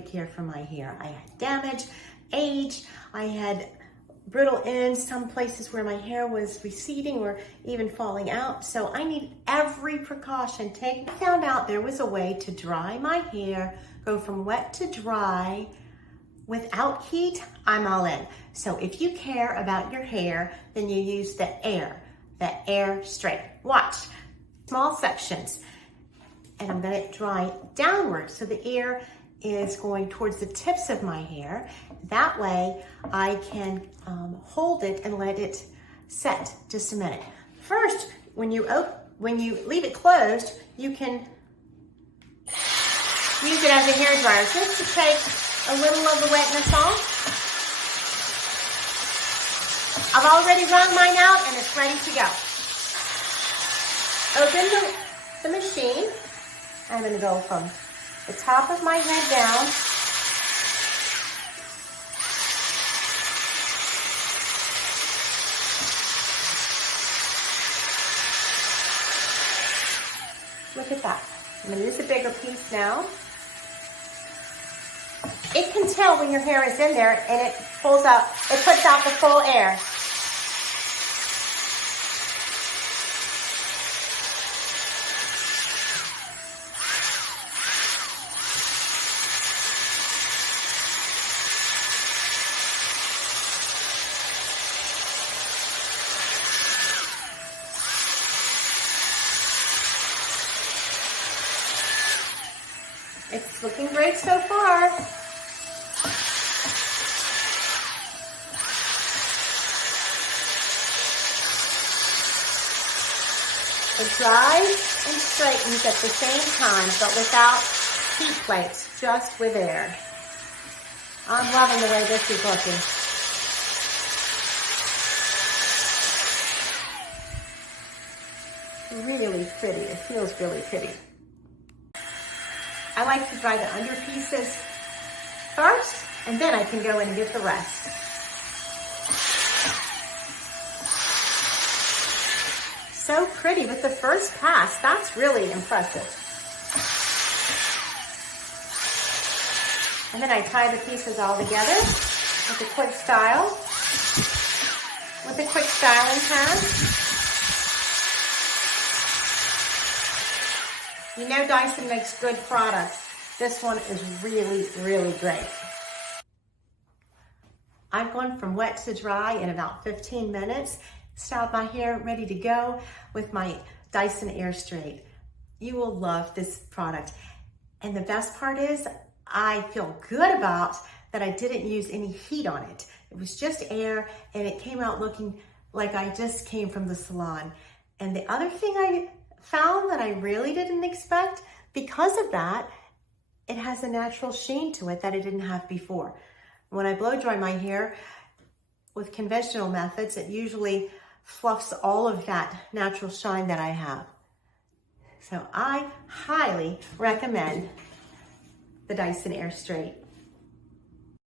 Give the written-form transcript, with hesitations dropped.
care for my hair. I had damage, age, I had brittle ends, some places where my hair was receding or even falling out. So I need every precaution taken. I found out there was a way to dry my hair, go from wet to dry without heat. I'm all in. So if you care about your hair, then you use the AirStraight. Watch, small sections. And I'm gonna dry downward so the air is going towards the tips of my hair. That way I can hold it and let it set just a minute. First, when you leave it closed, you can use it as a hair dryer just to take a little of the wetness off. I've already wrung mine out and it's ready to go. Open the machine. I'm going to go from the top of my head down. Look at that. I'm going to use a bigger piece now. It can tell when your hair is in there and it puts out the full air. It's looking great so far. It dries and straightens at the same time, but without heat plates, just with air. I'm loving the way this is looking. Really pretty. It feels really pretty. I like to dry the under pieces first, and then I can go in and get the rest. So pretty with the first pass. That's really impressive. And then I tie the pieces all together with a quick style, with a quick styling pad. You know Dyson makes good products. This one is really, really great. I've gone from wet to dry in about 15 minutes. Styled my hair ready to go with my Dyson AirStraight. You will love this product. And the best part is I feel good about that I didn't use any heat on it. It was just air and it came out looking like I just came from the salon. And the other thing I found that I really didn't expect, because of that, it has a natural sheen to it that it didn't have before. When I blow dry my hair with conventional methods, it usually fluffs all of that natural shine that I have. So I highly recommend the Dyson AirStraight.